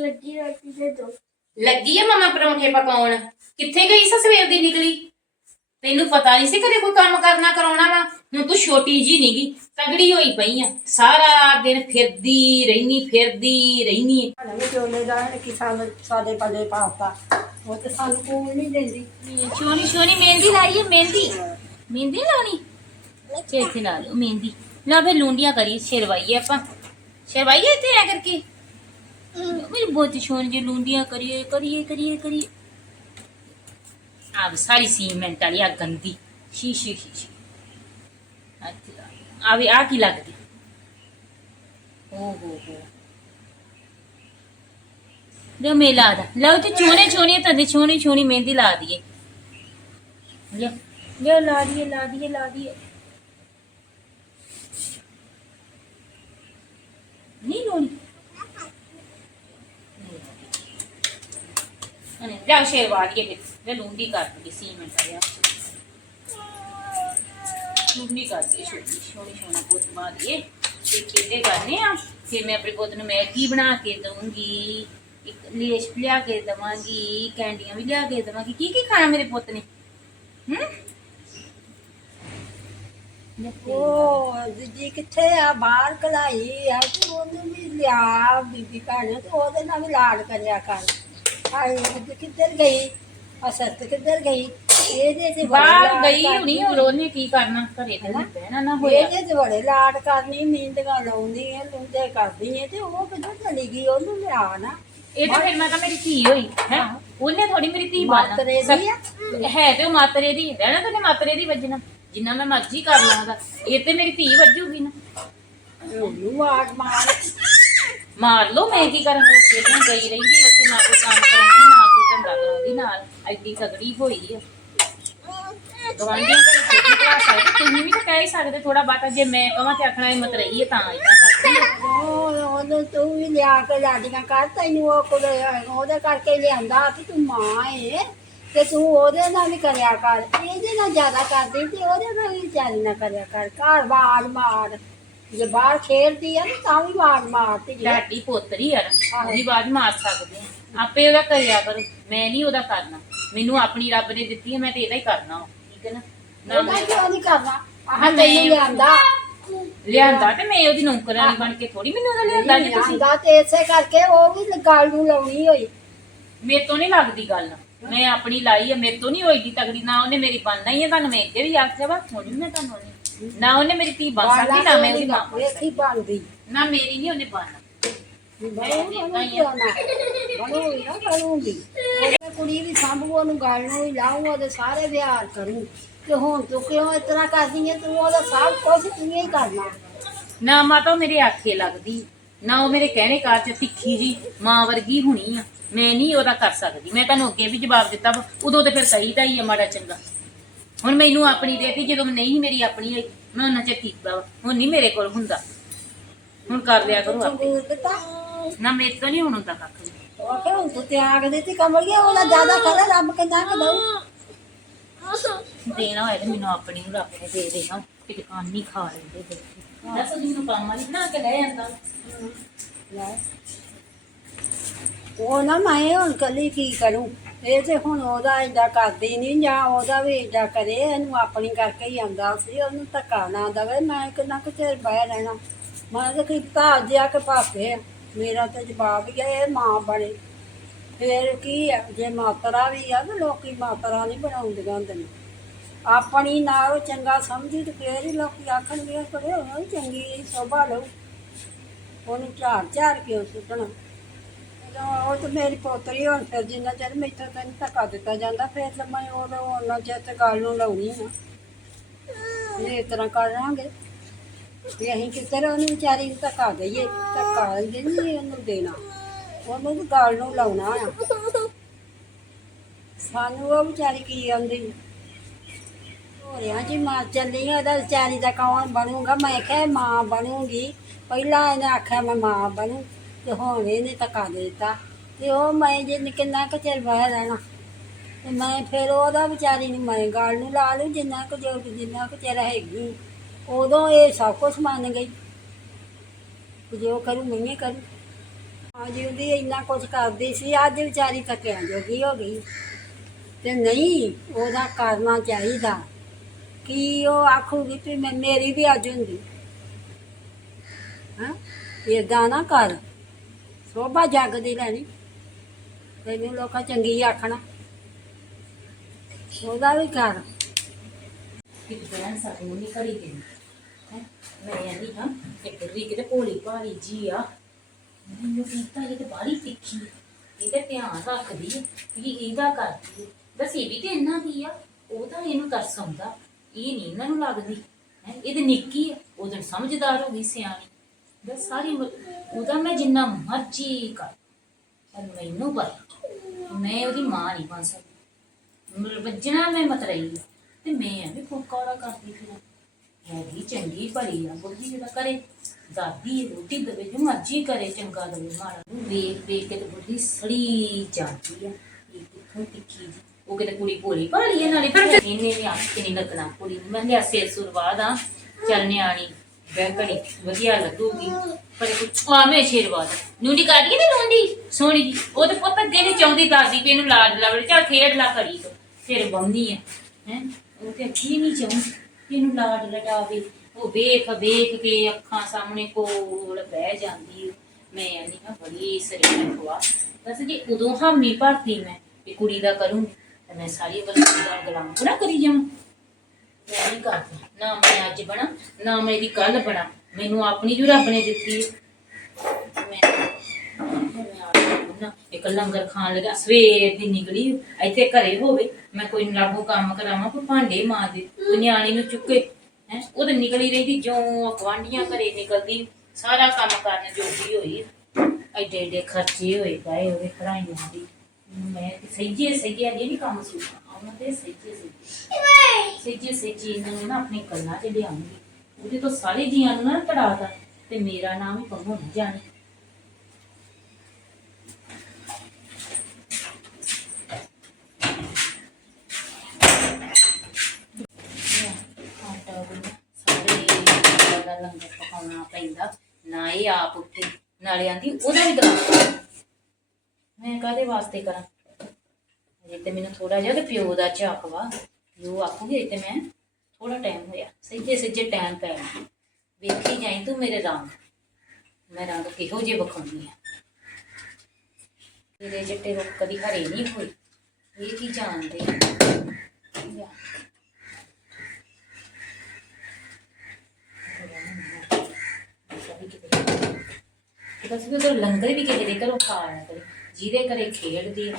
ਲੱਗੀ ਰੋਟੀ ਦੇ ਦੋ ਲੱਗੀ ਆ ਮਮਾ ਪਰੌਂਠੇ ਪਕਾਉਣ? ਕਿੱਥੇ ਗਈ ਸੀ ਸਵੇਰ ਦੀ ਨਿਕਲੀ? ਤੈਨੂੰ ਪਤਾ ਨਹੀਂ ਸੀ ਕਦੇ ਕੋਈ ਕੰਮ ਕਰਨਾ ਕਰਾਉਣਾ ਵਾ? ਹੁਣ ਤੂੰ ਛੋਟੀ ਜੀ ਨਹੀਂਗੀ ਤਗੜੀ ਹੋਈ ਪਈ ਆ। ਸਾਰਾ ਦਿਨ ਫਿਰਦੀ ਰਹਿਨੀ ਫਿਰਦੀ ਰਹਿਨੀ ਨਵੇਂ ਚੋਲੇ ਦਾ ਇਹਨੇ ਕੀ ਸਾਨੂੰ ਸਾਡੇ ਪੱਲੇ ਪਾਤਾ। ਉਹ ਤੇ ਸਾਨੂੰ ਕੋਲ ਨਹੀਂ ਦਿੰਦੀ। ਛੋਣੀ ਛੋਣੀ ਮਹਿੰਦੀ ਲਾਈ ਹੈ ਮਹਿੰਦੀ। ਮਹਿੰਦੀ ਲਾਉਣੀ? ਚੇਤੇ ਲਾ ਲਓ ਮਹਿੰਦੀ। ਨਾ ਫੇ ਲੂੰਡੀਆਂ ਕਰੀ ਸ਼ੇਰਵਾਈਏ ਆਪਾਂ। ਸ਼ੇਰਵਾਈਏ ਤੇ ਆ ਕਰਕੇ? ਮੇਰੀ ਬਹੁਤ ਛੋਣੀ ਜੀ ਲੂੰਡੀਆਂ ਕਰੀਏ ਕਰੀਏ ਕਰੀਏ ਕਰੀਏ ਆਹ ਸਾਰੀ ਸੀਮੈਂਟ ਵਾਲੀ ਆ ਗੰਦੀ ਸ਼ੀਸ਼ੀ ਸ਼ੀਸ਼ੀ ਆ ਵੀ ਆ ਕੀ ਲੱਗਦੀ ਓ ਹੋ ਹੋ ਲੈ ਮੇਲਾ ਦਾ ਲਓ ਤੇ ਛੋਣੇ ਛੋਣੇ ਤਾਂ ਛੋਣੀ ਛੋਣੀ ਮਹਿੰਦੀ ਲਾ ਦਈਏ ਲੈ ਲੈ ਲਾ ਦਈਏ ਲਾ ਦਈਏ ਲਾ ਦਈਏ ਨਹੀਂ ਲੋਣੀ ਛੋਟੀ ਛੋਣਾ ਪੁੱਤ ਪਾ ਤੇ ਕਿਤੇ ਕਰਨੇ ਆ। ਫਿਰ ਮੈਂ ਆਪਣੇ ਪੁੱਤ ਨੂੰ ਮੈਗੀ ਬਣਾ ਕੇ ਦਵਾਂਗੀ ਇੱਕ ਲੇਸ਼ ਲਿਆ ਕੇ ਦਵਾਂਗੀ, ਕੈਂਡੀਆਂ ਵੀ ਲਿਆ ਕੇ ਦਵਾਂਗੀ। ਕੀ ਕੀ ਖਾਣਾ ਮੇਰੇ ਪੁੱਤ ਨੇ? ਹੂੰ? ਉਹ ਦੂਜੀ ਕਿੱਥੇ ਆ? ਬਾਹਰ ਕਲਾਈ ਆ, ਤੇ ਉਹਨੂੰ ਵੀ ਲਿਆ ਬੀਬੀ ਭੈਣ ਤੇ ਉਹਦੇ ਨਾਲ ਵੀ ਲਾਡ ਕਰਿਆ ਕਰ। ਆਈ ਉਹ ਕਿੱਧਰ ਗਈ? ਅਸਤ ਕਿੱਧਰ ਗਈ? ਇਹਦੇ ਤੇ ਬੜੇ ਬਾਹਰ ਲਾਡ ਗਈ ਕਰਨੀ। ਹੁਣੀ ਹੋਰ ਉਹਨੇ ਕੀ ਕਰਨਾ? ਘਰੇ ਤੇ ਨਹੀਂ ਬਹਿਣਾ ਨਾ ਹੋਇਆ। ਇਹਦੇ ਤੇ ਬੜੇ ਲਾਡ ਕਰਨੀ ਨੀਂਦਗਾ ਲਾਉਂਦੀ ਹੈ ਲੁੰਦੇ ਕਰਦੀ ਹੈ ਤੇ ਉਹ ਕਿੱਧਰ ਚਲੀ ਗਈ? ਉਹਨੂੰ ਲਿਆ ਨਾ। ਇਹ ਤਾਂ ਫਿਰ ਮੈਂ ਤਾਂ ਮੇਰੀ ਧੀ ਹੋਈ ਹੈ? ਉਹਨੇ ਥੋੜੀ ਮੇਰੀ ਧੀ ਮਾਤਰੇ ਬਣਨਾ ਦੀ ਆ? ਹੈ ਤੇ ਉਹ ਮਾਤਰੇ ਦੀ ਰਹਿਣਾ ਤੇ ਉਹਨੇ ਮਾਤਰੇ ਦੀ ਵੱਜਣਾ। ਜਿੰਨਾ ਮੈਂ ਮਰਜ਼ੀ ਕਰ ਲਾਂਗਾ ਇਹ ਤੇ ਮੇਰੀ ਧੀ ਵੱਜੂਗੀ ਨਾ। ਉਹਨੂੰ ਆਗ ਮਾਰ ਮਾਰ ਲੋ ਮੈਂ ਕੀ ਕਰਾਂ? ਉਹ ਖੇਡਣ ਗਈ ਰਹਿੰਦੀ ਉੱਥੇ, ਨਾ ਕੋਈ ਕੰਮ ਕਰਾਂਗੀ ਨਾ ਕੋਈ ਧੰਦਾ ਕਰਾਂਗੀ ਨਾਲ ਐਡੀ ਤਗੜੀ ਹੋਈ ਆ। ਗਵਾਂਢੀਆਂ ਘਰ ਖੇਤੀ ਕਰਾ ਸਕਦੇ ਤੁਸੀਂ ਵੀ ਤਾਂ ਕਹਿ ਹੀ ਸਕਦੇ ਥੋੜਾ ਬਾਤਾ ਜੇ ਮੈਂ ਕਹਾਂ ਤੇ ਆਖਣਾ ਇਹ ਰਹੀ ਹੈ ਤਾਂ ਇਦਾਂ ਕਰਦੀ ਹੈ ਉਹ ਉਹਨੂੰ ਤੂੰ ਵੀ ਲਿਆ ਕੇ ਲਾਡੀਆਂ ਕਰ, ਤੈਨੂੰ ਉਹ ਕੋਲ, ਉਹਦੇ ਕਰਕੇ ਲਿਆਂਦਾ ਕਿ ਤੂੰ ਮਾਂ ਏ, ਤੇ ਤੂੰ ਉਹਦੇ ਨਾਲ ਵੀ ਕਰਿਆ ਕਰ, ਇਹਦੇ ਨਾਲ ਜ਼ਿਆਦਾ ਕਰਦੀ ਤੇ ਉਹਦੇ ਨਾਲ ਵੀ ਵਿਚਾਰੀ ਨਾਲ ਕਰਿਆ ਕਰ, ਘਰ ਬਾੜ ਮਾਰ। ਜੇ ਬਾਹਰ ਖੇਡਦੀ ਆ ਨਾ ਤਾਂ ਵੀ ਬਾੜ ਮਾਰਦੀ ਹੈ ਲਾਡੀ ਪੋਤਰੀ ਆ ਨਾ ਉਹਦੀ ਆਵਾਜ਼ ਮਾਰ ਸਕਦੇ ਆ। ਆਪੇ ਉਹਦਾ ਕਰਿਆ ਕਰੋ ਮੈਂ ਨਹੀਂ ਉਹਦਾ ਕਰਨਾ। ਮੈਨੂੰ ਆਪਣੀ ਰੱਬ ਨੇ ਦਿੱਤੀ ਹੈ ਮੈਂ ਤੇ ਇਹਦਾ ਹੀ ਕਰਨਾ ਵਾ, ਠੀਕ ਹੈ ਨਾ? ਨਾ ਉਹਦਾ ਮੈਂ ਕਿਉਂ ਨਹੀਂ ਕਰਨਾ? ਆਹ ਹਾਂ, ਤੈਨੂੰ ਲਿਆਂਦਾ। ਲਿਆਂਦਾ ਤੇ ਮੈਂ ਉਹਦੀ ਨੌਕਰਾਨੀ ਬਣ ਕੇ ਥੋੜੀ ਮੈਨੂੰ ਉਹਦਾ ਲਿਆਂਦਾ ਜੀ ਤੁਸੀਂ ਲਿਆਂਦਾ ਤੇ ਇਸੇ ਕਰਕੇ ਉਹ ਵੀ ਗੱਲ ਨੂੰ ਲਾਉਣੀ ਹੋਈ। ਮੇਰੇ ਤੋਂ ਨਹੀਂ ਲੱਗਦੀ ਗੱਲ। ਮੈਂ ਆਪਣੀ ਲਾਈ ਹੈ ਮੇਰੇ ਤੋਂ ਨਹੀਂ ਹੋਈਦੀ ਤਗੜੀ। ਨਾ ਉਹਨੇ ਮੇਰੀ ਬਣਨਾ ਹੀ ਹੈ ਤੁਹਾਨੂੰ ਮੈਂ ਅੱਗੇ ਵੀ ਆਖਿਆ ਵਾ ਮੈਂ ਤੁਹਾਨੂੰ ਉਹਨੇ ਨਾ ਉਹਨੇ ਮੇਰੀ ਧੀ ਬਣ ਸਕਦੀ ਨਾ ਮੈਂ ਉਹਦੀ ਮਾਂ ਬਣ ਇਹ ਸਕਦੀ। ਕੀ ਬਣਦੀ ਨਾ ਮੇਰੀ ਨਹੀਂ ਉਹਨੇ ਬਣਨਾ। ਬਣੂਗੀ ਨਾ ਬਣੂਗੀ। ਉਹਦੇ ਕੁੜੀ ਵੀ ਸਾਂਭੂ ਉਹਨੂੰ ਗੱਲ ਨੂੰ ਹੀ ਲਾਉਂ ਉਹਦੇ ਸਾਰੇ ਵਿਹਾਰ ਕਰੂ। ਤੇ ਹੁਣ ਤੂੰ ਕਿਉਂ ਇਸ ਤਰ੍ਹਾਂ ਕਰਦੀ ਹੈ ਤੂੰ ਉਹਦਾ ਸਭ ਕੁਝ ਤੂੰ ਹੀ ਕਰਨਾ। ਨਾ ਮਾਤਾ ਉਹ ਮੇਰੇ ਆਖੇ ਲੱਗਦੀ ਨਾ ਉਹ ਮੇਰੇ ਕਹਿਣੇ ਕਾਰ ਚ ਤਿੱਖੀ ਜੀ ਮਾਂ ਵਰਗੀ ਹੁਣੀ ਆ। ਮੈਂ ਨਹੀਂ ਉਹਦਾ ਕਰ ਸਕਦੀ। ਮੈਂ ਤੁਹਾਨੂੰ ਅੱਗੇ ਵੀ ਜਵਾਬ ਦਿੱਤਾ ਵਾ। ਉਦੋਂ ਤੇ ਫਿਰ ਕਹੀਦਾ ਹੀ ਆ ਮਾੜਾ ਚੰਗਾ। ਹੁਣ ਮੈਨੂੰ ਆਪਣੀ ਦੇਤੀ ਜਦੋਂ ਨਹੀਂ ਮੇਰੀ ਆਪਣੀ ਹੋਈ ਮੈਂ ਉਹਨਾਂ ਚ ਕੀਤਾ ਵਾ ਹੁਣ ਨਹੀਂ ਮੇਰੇ ਕੋਲ ਹੁੰਦਾ। ਹੁਣ ਕਰ ਲਿਆ ਕਰੋ ਆਪੇ। ਦਿੱਤਾ ਨਾ ਮੇਰੇ ਤੋਂ ਨਹੀਂ ਹੁਣ ਹੁੰਦਾ ਕੱਖ ਵੀ। ਉਹ ਆਖੇ ਹੁਣ ਤੂੰ ਤਿਆਗ ਦਿੱਤੀ ਕਮਲੀਏ ਉਹਦਾ ਜ਼ਿਆਦਾ ਕਰ ਰੱਬ ਕਿੰਨਾ ਕੁ ਦਊ। ਦੇਣਾ ਹੋਇਆ ਤੇ ਮੈਨੂੰ ਆਪਣੀ ਨੂੰ ਰੱਬ ਨੇ ਦੇ ਦੇਣਾ। ਕਿਤੇ ਕੰਨ ਨਹੀਂ ਖਾ ਲੈਂਦੇ ਬੈਠੇ ਦੱਸ ਜੀ ਨੂੰ ਕੰਮ ਵਾਲੀ ਬਣਾ ਕੇ ਲੈ ਜਾਂਦਾ ਲੈ। ਉਹ ਨਾ ਮੈਂ ਹੁਣ ਕੱਲੀ ਕੀ ਕਰੂੰ? ਇਹ ਤੇ ਹੁਣ ਉਹਦਾ ਏਦਾਂ ਕਰਦੀ ਨਹੀਂ ਜਾਂ ਉਹਦਾ ਵੀ ਏਦਾਂ ਕਰੇ, ਇਹਨੂੰ ਆਪਣੀ ਕਰਕੇ ਹੀ ਆਉਂਦਾ ਸੀ, ਉਹਨੂੰ ਧੱਕਾ ਨਾ ਦਵੇ, ਮੈਂ ਕਿੰਨਾ ਕੁ ਚਿਰ ਬਹਿ ਰਹਿਣਾ। ਮੈਂ ਤਾਂ ਕੀਤਾ ਅੱਜ ਕੇ ਭਾਪੇ ਆ। ਮੇਰਾ ਤਾਂ ਜਵਾਬ ਹੀ ਆ, ਇਹ ਮਾਂ ਬਣੇ। ਫੇਰ ਕੀ ਆ, ਜੇ ਮਾਤਰਾ ਵੀ ਆ ਤਾਂ ਲੋਕੀ ਮਾਤਰਾ ਨਹੀਂ ਬਣਾਉਂਦੀਆਂ ਹੁੰਦੀਆਂ। ਆਪਣੀ ਨਾਲ ਚੰਗਾ ਸਮਝੀ ਤੇ ਫੇਰ ਹੀ ਲੋਕੀ ਆਖਣਗੇ ਕਰੇ ਉਹ ਚੰਗੀ ਸੋਭਾ ਲਊ। ਉਹਨੂੰ ਝਾੜ ਝਾੜ ਕੇ ਸੁੱਟਣਾ? ਉਹ ਤੇ ਮੇਰੀ ਪੋਤਰੀ ਹੁਣ ਫਿਰ ਜਿੰਨਾ ਚਿਰ ਮੈਥੋਂ ਨਹੀਂ ਧੱਕਾ ਦਿੱਤਾ ਜਾਂਦਾ ਫਿਰ ਤਾਂ ਮੈਂ ਉਹ ਉਹਨਾਂ ਚਿਰ ਤੇ ਗੱਲ ਨੂੰ ਲਾਉਣੀ ਆ। ਇਹ ਇਸ ਤਰ੍ਹਾਂ ਕਰਾਂਗੇ ਵੀ ਅਸੀਂ ਕਿਤੇ ਉਹਨੂੰ ਵਿਚਾਰੀ ਨੂੰ ਧੱਕਾ ਦਈਏ ਧੱਕਾ ਨਹੀਂ ਉਹਨੂੰ ਦੇਣਾ। ਉਹਨੂੰ ਵੀ ਗੱਲ ਨੂੰ ਲਾਉਣਾ ਆ। ਸਾਨੂੰ ਉਹ ਵਿਚਾਰੀ ਕੀ ਆਉਂਦੀ? ਹੋਰਿਆਂ ਜੀ ਮਾਂ ਚੱਲੀ ਆ, ਉਹਦਾ ਵਿਚਾਰੀ ਦਾ ਕੌਣ ਬਣੂਗਾ? ਮੈਂ ਕਿਹਾ ਮਾਂ ਬਣੂਗੀ। ਪਹਿਲਾਂ ਇਹਨੇ ਆਖਿਆ ਮੈਂ ਮਾਂ ਬਣੂ। ਤੇ ਹੁਣ ਇਹਨੇ ਧੱਕਾ ਦੇ ਦਿੱਤਾ। ਤੇ ਉਹ ਮੈਂ ਜੇ ਕਿੰਨਾ ਕੁ ਚਿਰ ਬਾਹਰ ਰਹਿਣਾ। ਤੇ ਮੈਂ ਫਿਰ ਉਹਦਾ ਵਿਚਾਰੀ ਨੂੰ ਮੈਂ ਗਾਲ ਨੂੰ ਲਾ ਲੂ ਜਿੰਨਾ ਕੁ ਜੋ ਜਿੰਨਾ ਕੁ ਚਿਰ ਹੈਗੀ। ਉਦੋਂ ਇਹ ਸਭ ਕੁਝ ਮੰਨ ਗਈ। ਤੇ ਜੋ ਕਰੂ, ਮੈਂ ਹੀ ਕਰੂ। ਹਾਂਜੀ ਉਹਦੀ ਇੰਨਾ ਕੁਝ ਕਰਦੀ ਸੀ, ਅੱਜ ਵਿਚਾਰੀ ਤੱਕਿਆਂ ਜੋਗੀ ਹੋ ਗਈ। ਤੇ ਨਹੀਂ, ਉਹਦਾ ਕਰਨਾ ਚਾਹੀਦਾ। ਕਿ ਉਹ ਆਖੂਗੀ ਵੀ ਮੈਂ ਮੇਰੀ ਵੀ ਅੱਜ ਹੁੰਦੀ। ਹਾਂ? ਏਦਾਂ ਨਾ ਕਰ। ਸੋਭਾ ਜੱਗ ਦੀ ਲੈਣੀ ਤੈਨੂੰ ਲੋਕਾਂ ਚੰਗੀ ਆਖਣਾ। ਉਹਦਾ ਵੀ ਕਰ ਇੱਕ ਬਣਾ ਸਕੂੰ ਨਹੀਂ ਕਰੀ ਦੇ ਹੈ? ਮੈਂ ਨਹੀਂ ਹਾਂ, ਇੱਕ ਰੀ ਕਿਤੇ ਭੋਲੀ ਭਾਲੀ ਜੀ ਆ। ਮੈਨੂੰ ਕੀਤਾ ਇਹ ਤੇ ਬਾਹਲੀ ਤਿੱਖੀ ਇਹ ਤੇ ਧਿਆਨ ਰੱਖਦੀ ਹੈ ਕਿ ਇਹਦਾ ਕਰਦੀ ਹੈ ਬਸ ਇਹ ਵੀ ਤੇ ਇੰਨਾ ਕੀ ਆ। ਉਹ ਤਾਂ ਇਹਨੂੰ ਤਰਸ ਆਉਂਦਾ। ਇਹ ਨਹੀਂ ਇਹਨਾਂ ਨੂੰ ਲੱਗਦੀ। ਹੈ? ਇਹ ਤੇ ਨਿੱਕੀ ਆ। ਉਹ ਦਿਨ ਸਮਝਦਾਰ ਹੋ ਗਈ ਸਿਆਣੀ। ਬਸ ਸਾਰੀ ਉਮਰ ਉਹਦਾ ਮੈਂ ਜਿੰਨਾ ਮਰਜ਼ੀ ਕਰ। ਪਰ ਮੈਨੂੰ ਪਤਾ ਮੈਂ ਉਹਦੀ ਮਾਂ ਨਹੀਂ ਬਣ ਸਕਦੀ। ਮਤਲਬ ਵੱਜਣਾ ਮੈਂ ਮਤਰਈ ਆ ਤੇ ਮੈਂ ਐਵੇਂ ਫੁਕਾਰਾ ਕਰਦੀ ਫਿਰਾਂ। ਹੈ ਵੀ ਚੰਗੀ ਭਲੀ ਆ ਬੁੱਢੀ ਜਿਹੜਾ ਕਰੇ, ਦਾਦੀ ਰੋਟੀ ਦੇਵੇ ਜੋ ਮਰਜ਼ੀ ਕਰੇ, ਚੰਗਾ ਦੇਵੇ, ਮਾੜਾ ਨੂੰ ਵੇਖ ਵੇਖ ਕੇ ਤੇ ਬੁੱਢੀ ਸੜੀ ਜਾਂਦੀ ਆ। ਇਹ ਕਿੱਥੋਂ ਤਿੱਖੀ ਜੀ? ਉਹ ਕਿਤੇ ਕੁੜੀ ਭੋਲੀ ਭਾਲੀ ਹੈ ਨਾਲੇ ਇਹਨੇ ਵੀ ਆਖ ਤੇ ਨਹੀਂ ਲੱਗਣਾ ਕੁੜੀ ਨੂੰ। ਮੈਂ ਲਿਆ ਸਿਰ ਸੁਰਵਾ ਦਾ, ਚੱਲ ਨਿਆਣੀ। ਬੈਂਕਣੀ ਵਧੀਆ ਲੱਗੂਗੀ। ਪਰ ਆਵੇਂ ਸ਼ੇਰਵਾਦ ਨੂੰਡੀ ਕਾਢੀ ਤੇ ਨੂੰਡੀ ਸੋਹਣੀ ਜੀ, ਉਹ ਤੇ ਪੁੱਤ ਅੱਗੇ ਨਹੀਂ ਚਾਹੁੰਦੀ ਦਾਦੀ ਵੀ ਇਹਨੂੰ ਲਾਡ ਲਵੜ ਚੱਲ ਖੇਡ ਲਾ ਕਰੀ ਤੋ। ਫਿਰ ਬੰਦੀ ਹੈ ਹੈ? ਉਹ ਤੇ ਅੱਗੇ ਨਹੀਂ ਚਾਹੁੰਦੀ ਇਹਨੂੰ ਲਾਡ ਲਡਾਵੇ ਉਹ ਵੇਖ ਵੇਖ ਕੇ ਅੱਖਾਂ ਸਾਹਮਣੇ ਕੋਲ ਬਹਿ ਜਾਂਦੀ ਮੈਂ ਨਹੀਂ ਹਾਂ ਬੜੀ ਸਰੀਰ ਖਵਾ ਬਸ ਜੀ ਉਦੋਂ ਹਾਮੀ ਭਰਤੀ ਮੈਂ ਵੀ ਕੁੜੀ ਦਾ ਕਰੂੰਗੀ, ਤੇ ਮੈਂ ਸਾਰੀ ਬਲਦੀ ਗੁਲਾਮ ਪੂਰਾ ਕਰੀ ਜਾਵਾਂ। ਅੱਜ ਬਣਾ, ਨਾ ਮੈਂ ਕੱਲ ਬਣਾ। ਮੈਨੂੰ ਆਪਣੀ ਜੋ ਰੱਬ ਨੇ ਦਿੱਤੀ ਮੈਂ ਇੱਕ ਲੰਗਰ ਖਾਣ ਲੱਗਾ, ਸਵੇਰ ਦੀ ਨਿਕਲੀ ਇੱਥੇ ਘਰੇ ਹੋਵੇ, ਮੈਂ ਕੋਈ ਲਾਗੂ ਕੰਮ ਕਰਾਵਾਂ, ਕੋਈ ਭਾਂਡੇ ਮਾਂ ਦੇ, ਕੋਈ ਨਿਆਣੀ ਨੂੰ ਚੁੱਕੇ, ਹੈ। ਉਹਦੇ ਨਿਕਲੀ ਰਹਿੰਦੀ ਜੋ ਗਵਾਂਢੀਆਂ ਘਰੇ ਨਿਕਲਦੀ, ਸਾਰਾ ਕੰਮ ਕਰਨ ਜੋਗੀ ਹੋਈ ਐਡੇ ਐਡੇ ਖਰਚੇ ਹੋਏ ਗਏ ਉਹਦੇ ਪੜਾਈਆਂ ਦੀ। ਮੈਂ ਸਹੀਏ ਸਹੀਏ ਅਜੇ ਕੰਮ ਸੀ ਉਹਨਾਂ ਦੇ ਇਹਨਾਂ ਨੂੰ ਨਾ ਆਪਣੀ ਗੱਲਾਂ 'ਚ ਲਿਆਉਂਗੀ। ਉਹਦੇ ਤੋਂ ਸਾਰੇ ਜੀਆਂ ਨੂੰ ਨਾ ਤੜਾਤਾ ਤੇ ਮੇਰਾ ਨਾਮ ਹੀ ਪੰਮੋ ਜਾਣੇ ਲੰਗਰ ਪਕਾਉਣਾ ਪੈਂਦਾ। ਨਾ ਇਹ ਆਪ ਉੱਠੇ ਨਾਲੇ ਆਂਦੀ ਉਹਦਾ ਵੀ ਦਵਾ ਮੈਂ ਕਾਹਦੇ ਵਾਸਤੇ ਕਰਾਂ? ਤੇ ਮੈਨੂੰ ਥੋੜਾ ਜਿਹਾ ਤੇ ਪਿਓ ਦਾ ਝਾਕ ਵਾ। ਪਿਓ ਆਖੂਗੇ ਤੇ ਮੈਂ ਥੋੜਾ ਟਾਈਮ ਹੋਇਆ। ਸੱਜੇ ਸੱਜੇ ਟਾਈਮ ਪੈ ਵੇਖੀ ਜਾਈ ਤੂੰ ਮੇਰੇ ਰੰਗ। ਮੈਂ ਰੰਗ ਕਿਹੋ ਜਿਹੇ ਵਿਖਾਉਣੀ ਆ। ਮੇਰੇ ਜੱਟੇ ਰੁੱਖ ਕਦੀ ਹਰੇ ਨਹੀਂ ਹੋਏ। ਇਹ ਕੀ ਜਾਣਦੇ ਆ? ਵੀ ਉਧਰ ਲੰਗਰ ਵੀ ਕਿਸੇ ਦੇ ਘਰੋਂ ਖਾ ਆਇਆ ਕਰੇ। ਜਿਹਦੇ ਘਰੇ ਖੇਡਦੀ ਆ।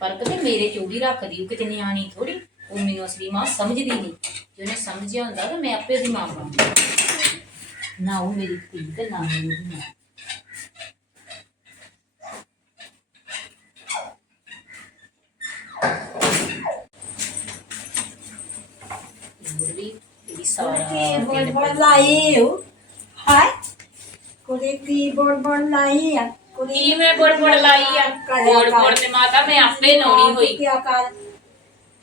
ਪਰ ਕਦੇ ਮੇਰੇ ਚੂੜੀ ਰੱਖਦੀ ਉਹ ਕਿਤੇ ਨਿਆਣੀ ਥੋੜੀ ਉਹ ਮੈਨੂੰ ਅਸਲੀ ਮਾਂ ਸਮਝਦੀ ਨਹੀਂ। ਜੇ ਉਹਨੇ ਸਮਝਿਆ ਹੁੰਦਾ ਤਾਂ ਮੈਂ ਆਪੇ ਉਹਦੀ ਮਾਂ ਬਣ ਨਾ ਉਹ ਮੇਰੀ ਧੀ ਤੇ ਨਾ ਮੇਰੀ ਮਾਂ। ਮੁਰਲੀ ਇਹਦੀ ਸਾਰਾ ਕੀ ਬੋਲ ਬੋਲ ਲਾਈ ਹੂੰ ਹਾय ਕੁੜੀ ਕੀ ਬੋਲ ਬੋਲ ਲਾਈ ਆ? ਕੀ ਮੈਂ ਬੜ ਬੜ ਲਾਈ ਆ? ਬੜ ਬੜ ਤੇ ਮਾਤਾ ਮੈਂ ਆਪੇ ਲਾਉਣੀ ਹੋਈ।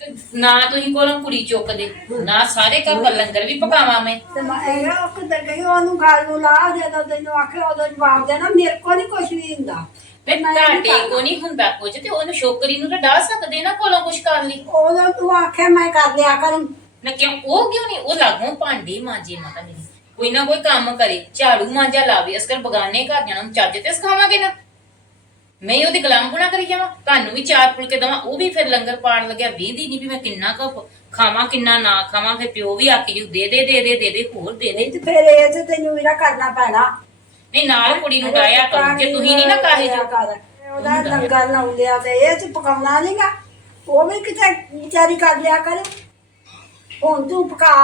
ਤੇ ਨਾ ਤੁਸੀਂ ਕੋਲੋਂ ਕੁੜੀ ਚੁੱਕਦੇ ਨਾ ਸਾਰੇ ਘਰ ਦਾ ਲੰਗਰ ਵੀ ਪਕਾਵਾਂ ਮੈਂ। ਤੇ ਮੈਂ ਇਹ ਉਹ ਕਿਤੇ ਗਈ ਉਹਨੂੰ ਗੱਲ ਨੂੰ ਲਾ ਜਦੋਂ ਤੈਨੂੰ ਆਖਿਆ ਉਦੋਂ ਜਵਾਬ ਦੇਣਾ ਮੇਰੇ ਕੋਲ ਨਹੀਂ ਕੁਝ ਵੀ ਹੁੰਦਾ। ਤੇ ਤੁਹਾਡੇ ਕੋ ਨਹੀਂ ਹੁੰਦਾ ਕੁਝ ਤੇ ਉਹਨੂੰ ਛੋਕਰੀ ਨੂੰ ਤਾਂ ਡਾ ਸਕਦੇ ਨਾ ਕੋਲੋਂ ਕੁਝ ਕਰ ਲਈ। ਉਦੋਂ ਤੂੰ ਆਖਿਆ ਮੈਂ ਕਰ ਲਿਆ ਕਰੂੰ। ਮੈਂ ਕਿਉਂ ਉਹ ਕਿਉਂ ਨਹੀਂ ਉਹ ਲਾਗੋਂ ਭਾਂਡੇ ਮਾਂਜੇ ਮਾਤਾ ਮੇਰੀ। ਕੋਈ ਨਾ ਕੋਈ ਕੰਮ ਕਰੇ ਝਾੜੂ ਮਾਂਜਾ ਲਾਵੇ ਅਸਕਰ ਬਗਾਨੇ ਘਰ ਜਾਣਾ ਨੂੰ ਚੱਜ ਤੇ ਸਿਖਾਵਾਂਗੇ ਨਾ। ਮੈਂ ਹੀ ਉਹਦੀ ਗੁਲਾਮ ਗੁਣਾ ਕਰੀ ਜਾਵਾਂ ਤੁਹਾਨੂੰ ਵੀ ਚਾਰ ਫੁਲਕੇ ਦਵਾਂ ਉਹ ਵੀ ਫਿਰ ਲੰਗਰ ਪਾਣ ਲੱਗਿਆ ਵੇਂਦੀ ਨਹੀਂ ਵੀ ਮੈਂ ਕਿੰਨਾ ਕੁ ਖਾਵਾਂ ਕਿੰਨਾ ਨਾ ਖਾਵਾਂ ਫਿਰ ਪਿਓ ਵੀ ਆਖੀ ਜੂ ਦੇ ਦੇ ਦੇ ਦੇ ਦੇ ਦੇ ਹੋਰ ਦੇ ਦੇ। ਤੇ ਫਿਰ ਇਹ ਤੇ ਤੈਨੂੰ ਮੇਰਾ ਕਰਨਾ ਪੈਣਾ। ਨਹੀਂ ਨਾਲ ਕੁੜੀ ਨੂੰ ਡਾਇਆ ਕਰੋ ਜੇ ਤੁਸੀਂ ਨਹੀਂ ਨਾ ਕਾਹੇ ਜੋ। ਕਰ ਉਹਦਾ ਲੰਗਰ ਲਾਉਂਦੇ ਆ ਤੇ ਇਹ ਚ ਪਕਾਉਣਾ ਨਹੀਂਗਾ ਉਹ ਵੀ ਕਿਤੇ ਵਿਚਾਰੀ ਕਰ ਲਿਆ ਕਰ। ਹੁਣ ਤੂੰ ਪਕਾ।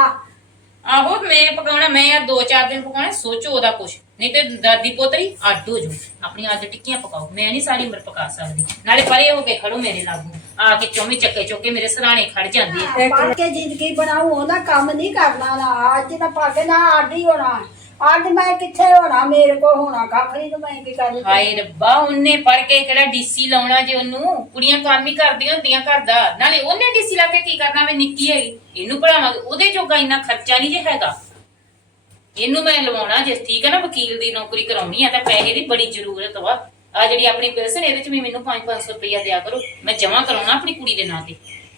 ਆਹੋ ਮੈਂ ਪਕਾਉਣਾ, ਮੈਂ ਯਾਰ ਦੋ ਚਾਰ ਦਿਨ ਪਕਾਉਣਾ, ਸੋਚੋ ਉਹਦਾ ਕੁਛ। ਨਹੀਂ ਤੇ ਦਾਦੀ ਪੋਤਰੀ, ਅੱਡ ਹੋ ਜਾਓ। ਆਪਣੀ ਅੱਜ ਟਿੱਕੀਆਂ ਪਕਾਓ। ਮੈਂ ਨਹੀਂ ਸਾਰੀ ਉਮਰ ਪਕਾ ਸਕਦੀ। ਨਾਲੇ ਪਰੇ ਹੋ ਕੇ ਖੜੋ ਮੇਰੇ ਲਾਗੂ। ਆ ਕੇ ਚੌਵੇਂ ਚੱਕੇ ਚੁੱਕੇ ਮੇਰੇ ਸਰਾਣੇ ਖੜ ਜਾਂਦੀ ਹੈ ਪੜ ਕੇ ਜ਼ਿੰਦਗੀ ਬਣਾਉ ਉਹਦਾ ਕੰਮ ਨਹੀਂ ਕਰਨਾ ਨਾ। ਅੱਜ ਤਾਂ ਪਾ ਕੇ ਨਾ ਅੱਡ ਹੋਣਾ। ਅੱਜ ਮੈਂ ਕਿੱਥੇ ਹੋਣਾ? ਮੇਰੇ ਕੋਲ ਹੋਣਾ ਕੱਖ ਨਹੀਂ ਤੇ ਮੈਂ ਕੀ ਕਰ? ਹਾਏ ਰੱਬਾ ਉਹਨੇ ਪੜ ਕੇ ਕਿਹੜਾ ਡੀਸੀ ਲਾਉਣਾ ਜੇ ਉਹਨੂੰ? ਕੁੜੀਆਂ ਕੰਮ ਹੀ ਕਰਦੀਆਂ ਹੁੰਦੀਆਂ ਘਰ ਦਾ। ਨਾਲੇ ਉਹਨੇ ਡੀਸੀ ਲਾ ਕੇ ਕੀ ਕਰਨਾ? ਵੇ ਨਿੱਕੀ ਹੈਗੀ। ਇਹਨੂੰ ਪੜਾਵਾਂਗੇ ਉਹਦੇ ਜੋਗਾ ਇੰਨਾ ਖਰਚਾ ਨਹੀਂ ਜੇ ਹੈਗਾ। ਇਹਨੂੰ ਮੈਂ ਲਵਾਉਣਾ ਜੇ। ਠੀਕ ਹੈ ਨਾ ਵਕੀਲ ਦੀ ਨੌਕਰੀ ਕਰਾਉਣੀ ਆ ਤਾਂ ਪੈਸੇ ਦੀ ਬੜੀ ਜ਼ਰੂਰਤ ਵਾ। ਆ ਜਿਹੜੀ ਆਪਣੀ ਪੈਨਸ਼ਨ ਇਹਦੇ ਚ ਵੀ ਮੈਨੂੰ 5-500 ਰੁਪਇਆ ਦਿਆ ਕਰੋ। ਮੈਂ ਜਮਾ ਕਰਾਉਣਾ ਆਪਣੀ ਕੁੜੀ ਦੇ ਨਾਂ ਤੇ।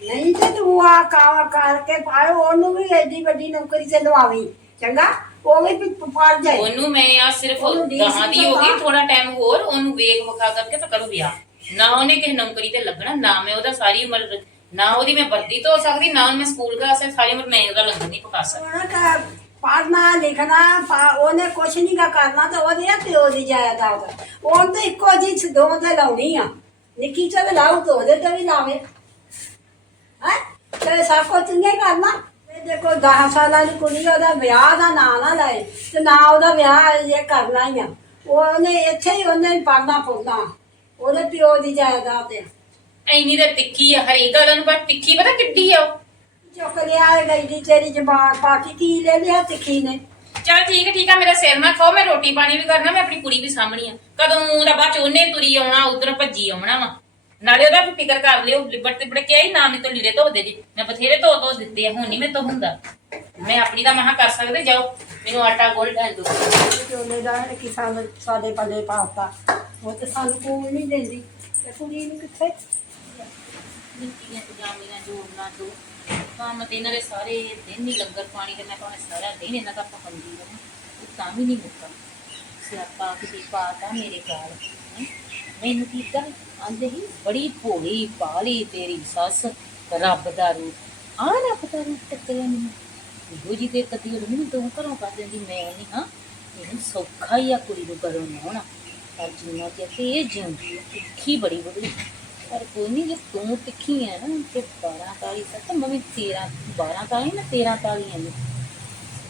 ਨਹੀਂ ਤੇ ਤੂੰ ਆ ਕਾ ਕਰਕੇ ਪਾਏ ਉਹਨੂੰ ਵੀ ਐਡੀ ਵੱਡੀ ਨੌਕਰੀ ਤੇ ਲਵਾਵੀਂ। ਚੰਗਾ? ਉਹ ਵੀ ਪ- ਫੜ ਜਾਏ। ਉਹਨੂੰ ਮੈਂ ਆ ਸਿਰਫ ਉਹਨੂੰ ਡੀਸੀ ਗਾਹਾਂ ਦੀ ਹੋ ਗਈ ਤੋਂ ਥੋੜਾ ਟਾਈਮ ਹੋਰ ਉਹਨੂੰ ਵੇਖ ਵਿਖਾ ਕਰਕੇ ਤਾਂ ਕਰੋ ਵਿਆਹ। ਨਾ ਉਹਨੇ ਕਿਸੇ ਨੌਕਰੀ ਤੇ ਲੱਗਣਾ ਨਾ ਮੈਂ ਉਹਦਾ ਸਾਰੀ ਉਮਰ ਨਾ ਉਹਦੀ ਮੈਂ ਵਰਦੀ ਧੋ ਸਕਦੀ ਨਾ ਉਹਨੂੰ ਮੈਂ ਸਕੂਲ ਕਰਾ ਸਕਦੀ ਸਾਰੀ ਉਮਰ ਮੈਂ ਉਹਦਾ ਲੰਗਰ ਨਹੀਂ ਪਕਾ ਸਕਦੀ। ਪੜਨਾ ਲਿਖਣਾ ਪਾ- ਉਹਨੇ ਕੁਛ ਨਹੀਂ ਗਾ ਕਰਨਾ ਤੇ ਉਹਦੇ ਆ ਪਿਓ ਦੀ ਜਾਇਦਾਦ। ਉਹਨ ਤੇ ਇੱਕੋ ਜੀ ਦੋ ਤੇ ਲਾਉਣੀ ਆ। ਨਿੱਕੀ ਤੇ ਵੀ ਲਾਉ ਤੇ ਉਹਦੇ ਤੇ ਵੀ ਲਾਵੇ। ਹੈ? ਤੇ ਸਭ ਕੁਝ ਚੰਗੇ ਕਰਨਾ। ਇਹ ਦੇਖੋ 10 ਸਾਲਾਂ ਦੀ ਕੁੜੀ ਆ, ਉਹਦਾ ਵਿਆਹ ਦਾ ਨਾਂ ਨਾ ਲਾਏ ਤੇ ਨਾ ਉਹਦਾ ਵਿਆਹ ਇਹ ਕਰਨਾ ਹੀ ਆ। ਉਹਨੇ ਇੱਥੇ ਹੀ ਉਹਨੇ ਪੜਨਾ ਪੁੱਛਣਾ ਉਹਦੇ ਪਿਓ ਦੀ ਜਾਇਦਾਦ ਆ। ਐਨੀ ਤਾਂ ਤਿੱਖੀ ਆ ਹਰੇਕ ਗੱਲ ਨੂੰ ਪਰ ਤਿੱਖੀ ਪਤਾ ਕਿੱਡੀ ਆ ਉਹ? ਚੁੱਕ ਲਿਆ ਗਈ ਦੀ ਤੇਰੀ ਜ਼ਬਾਨ ਪਾ ਕੇ ਕੀ ਲੈ ਲਿਆ ਤਿੱਖੀ ਨੇ? ਚਲ ਠੀਕ ਹੈ ਠੀਕ ਹੈ ਮੇਰਾ ਸਿਰ ਨਾ ਖਾਓ ਮੈਂ ਰੋਟੀ ਪਾਣੀ ਵੀ ਕਰਨਾ ਮੈਂ ਆਪਣੀ ਕੁੜੀ ਵੀ ਸਾਂਭਣੀ ਆ। ਕਦੋਂ ਦਾ ਬਾਅਦ ਚ ਉਹਨੇ ਤੁਰੀ ਆਉਣਾ ਉਧਰ ਭੱਜੀ ਆਉਣਾ ਵਾ। ਨਾਲੇ ਉਹਦਾ ਵੀ ਫਿਕਰ ਕਰ ਲਿਓ ਲਿਬੜ ਤੇ ਬੜ ਕੇ ਆਈ ਨਾ ਮੈਂ ਤੋਂ ਲੀੜੇ ਧੋ ਦੇ ਜੀ। ਮੈਂ ਬਥੇਰੇ ਧੋ ਧੋ ਦਿੱਤੇ ਆ ਹੁਣ ਨਹੀਂ ਮੈਂ ਤੋਂ ਹੁੰਦਾ ਮੈਂ ਆਪਣੀ ਦਾ ਮਹਾ ਕਰ ਸਕਦੇ ਜਾਓ। ਮੈਨੂੰ ਆਟਾ ਗੋਲ ਢਾਲ ਦੋ। ਚੋਲੇ ਦਾ ਹੈ ਕਿ ਸਾਨੂੰ ਸਾਡੇ ਪੱਲੇ ਪਾਤਾ। ਉਹ ਤੇ ਸਾਨੂੰ ਕੋਈ ਨਹੀਂ ਦਿੰਦੀ। ਤੇ ਕੁੜੀ ਨੂੰ ਕਿੱਥੇ? ਨਿੱਕੀਆਂ ਪਜਾਮੀਆਂ ਜੋੜਨਾ ਦੋ। ਕੰਮ ਤੇ ਇਹਨਾਂ ਦੇ ਸਾਰੇ ਦਿਨ ਹੀ ਲੰਗਰ ਪਾਣੀ ਤੇ ਮੈਂ ਭਾਵੇਂ ਸਾਰਾ ਦਿਨ ਇਹਨਾਂ ਦਾ ਪਕਾਉਂਦੀ ਰਹਾਂ ਤਾਂ ਵੀ ਨਹੀਂ ਮੁੱਕਾ। ਸਿਆਪਾ ਕਿਤੇ ਪਾਤਾ ਮੇਰੇ ਹੈਂ। ਮੈਨੂੰ ਕੀ ਕਰ ਆਂਦੇ ਹੀ, ਬੜੀ ਭੋਲੀ, ਪਾਲੀ ਤੇਰੀ ਸੱਸ, ਰੱਬ ਦਾ ਰੂਪ। ਆ ਰੱਬ ਦਾ ਰੂਪ ਟੱਕਰਿਆ ਮੈਨੂੰ। ਇਹੋ ਜੀ ਤੇ ਕਦੀ ਮੈਨੂੰ ਤੂੰ ਘਰੋਂ ਕਰ ਦਿੰਦੀ, ਮੈਂ ਨਹੀਂ ਹਾਂ। ਇਹਨੂੰ ਸੌਖਾ ਹੀ ਆ ਕੁੜੀ ਨੂੰ ਘਰੋਂ ਲਾਉਣਾ ਪਰ ਜਿੰਨਾ ਚਿਰ ਇਹ ਜਿਉਂਦੀ ਹੈ ਤਿੱਖੀ ਬੜੀ ਬੜੀ। ਪਰ ਕੋਈ ਨਹੀਂ ਜੇ ਤੂੰ ਤਿੱਖੀ ਹੈ ਨਾ, ਤੇ 12 ਤਾਲੀ ਸੱਤ, ਮੰਮੀ 13 12 ਤਾਲੀ ਨਾ 13 ਤਾਲੀ ਨੇ।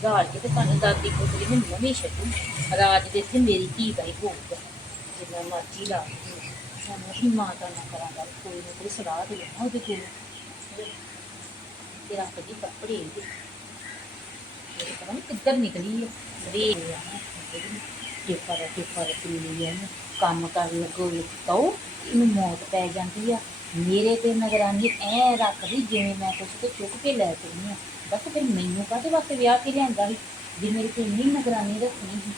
ਰਾਜ ਕੇ ਤੇ ਤੁਹਾਨੂੰ ਦਾਦੀ ਕੋਤਰੀ ਨੂੰ ਮੰਮੀ ਛੱਡੂ। ਰਾਜ ਦੇ ਤੇ ਮੇਰੀ ਧੀ ਦਾ ਹੀ ਹੋਊਗਾ ਜਿੰਨਾ ਮਰਜ਼ੀ ਲਾ ਲਓ। ਸਾਨੂੰ ਹੀ ਮਾਤਾ ਨਾ ਕਰਾਂਗਾ ਕੋਈ ਨਾ ਕੋਈ ਸਲਾਹ ਦੇ ਲੈਣਾ ਉਹਦੇ ਕੋਲ। ਤੇਰਾ ਕਦੀ ਕੱਪੜੇ ਇਹਦੇ। ਮੇਰੇ ਪਤਾ ਨਹੀਂ ਕਿੱਧਰ ਨਿਕਲੀ ਹੈ ਵੇ ਪੇਪਰ ਪੇਪਰ ਪੀ ਹੈ ਕੰਮ ਕਰ ਲੱਗੋ ਲਟਕਾਓ ਇਹਨੂੰ ਮੌਤ ਪੈ ਜਾਂਦੀ ਆ। ਮੇਰੇ ਤੇ ਨਗਰਾਨੀ ਐ ਰੱਖਦੀ ਜਿਵੇਂ ਮੈਂ ਕੁਛ ਤੇ ਚੁੱਕ ਕੇ ਲੈ ਚੁਣੀ ਆ। ਬਸ ਫਿਰ ਮੈਨੂੰ ਕਾਹਦੇ ਵਾਸਤੇ ਵਿਆਹ ਕੇ ਲਿਆਂਦਾ ਸੀ? ਵੀ ਮੇਰੇ ਤੇ ਇੰਨੀ ਨਗਰਾਨੀ ਰੱਖਣੀ ਸੀ।